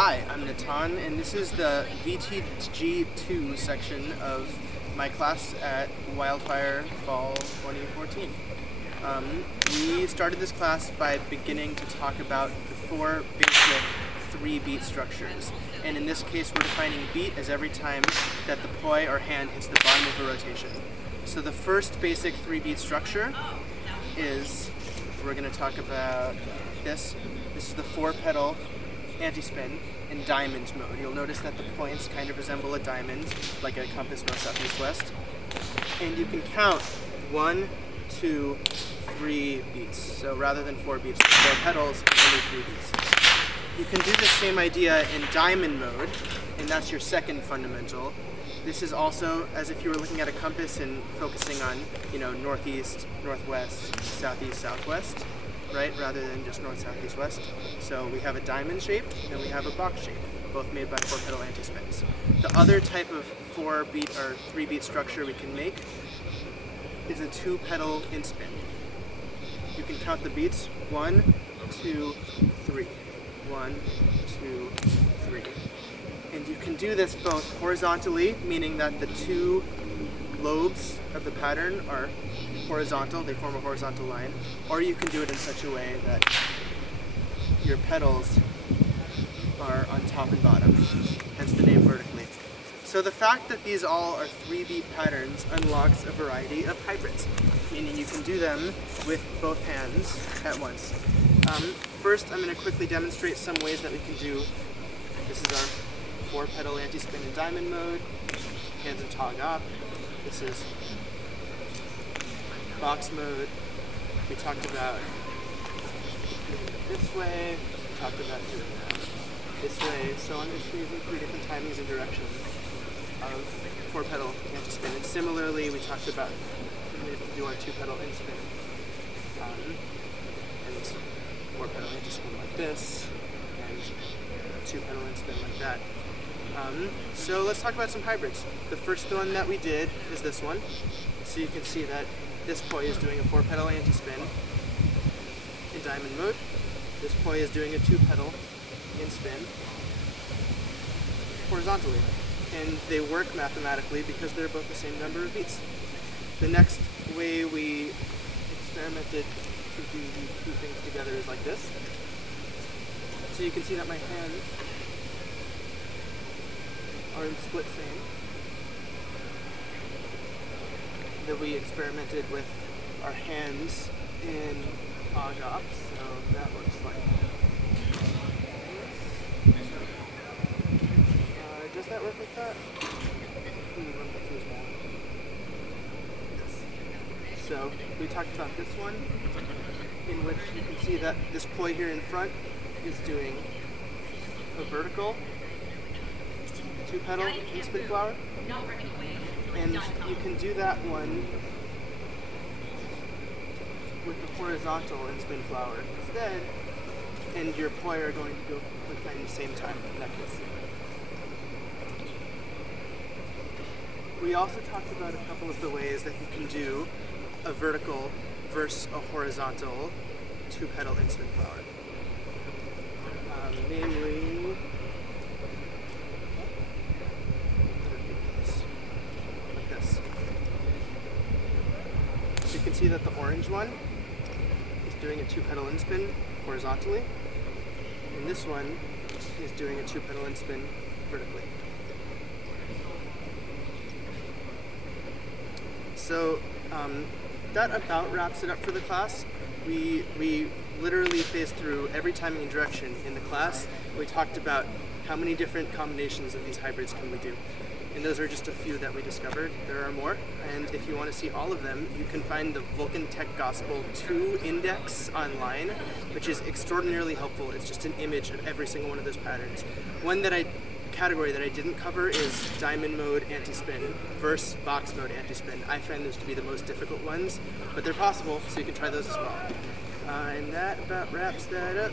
Hi, I'm Natan, and this is the VTG2 section of my class at Wildfire Fall 2014. We started this class by beginning to talk about the four basic 3-beat structures. And in this case, we're defining beat as every time that the poi or hand hits the bottom of a rotation. So the first basic 3-beat structure is, we're going to talk about this. This is the 4-pedal anti-spin in diamond mode. You'll notice that the points kind of resemble a diamond, like a compass north, south, east, west. And you can count 1, 2, 3 beats. So rather than 4 beats, 4 pedals, only 3 beats. You can do the same idea in diamond mode, and that's your second fundamental. This is also as if you were looking at a compass and focusing on, northeast, northwest, southeast, southwest, right? Rather than just north, south, east, west. So we have a diamond shape and we have a box shape, both made by 4-pedal anti-spins. The other type of 4-beat or 3-beat structure we can make is a 2-pedal in-spin. You can count the beats 1, 2, 3. 1, 2, 3. And you can do this both horizontally, meaning that the 2 lobes of the pattern are horizontal, they form a horizontal line, or you can do it in such a way that your pedals are on top and bottom, hence the name vertically. So the fact that these all are 3-beat patterns unlocks a variety of hybrids, meaning you can do them with both hands at once. First, I'm going to quickly demonstrate some ways that we can do. This is our 4-pedal anti-spin in diamond mode, hands and tog up. This is box mode. We talked about doing it this way, we talked about doing that this way, so I'm just using 3 different timings and directions of 4-pedal anti-spin. And similarly, we talked about do our 2-pedal in-spin. And 4-pedal anti-spin like this, and 2-pedal in-spin like that. So let's talk about some hybrids. The first one that we did is this one. So you can see that this poi is doing a 4-pedal anti-spin in diamond mode. This poi is doing a 2-pedal in-spin horizontally. And they work mathematically because they're both the same number of beats. The next way we experimented to do these 2 things together is like this. So you can see that my hands are in split same. That we experimented with our hands in tog up, so that looks like this. Does that work like that? So we talked about this one, in which you can see that this poi here in front is doing a vertical 2-pedal in-spin flower. And you can do that one with the horizontal in-spin flower instead, and your poi are going to go at the same time in that case. We also talked about a couple of the ways that you can do a vertical versus a horizontal 2-pedal in-spin flower. Namely, like this. So you can see that the orange one is doing a 2-pedal in-spin horizontally, and this one is doing a 2-pedal in-spin vertically. So that about wraps it up for the class. We literally phased through every timing and direction in the class. We talked about how many different combinations of these hybrids can we do. And those are just a few that we discovered. There are more, and if you want to see all of them, you can find the Vulcan Tech Gospel 2 index online, which is extraordinarily helpful. It's just an image of every single one of those patterns. One category that I didn't cover is diamond mode anti-spin versus box mode anti-spin. I find those to be the most difficult ones, but they're possible, so you can try those as well. And that about wraps that up.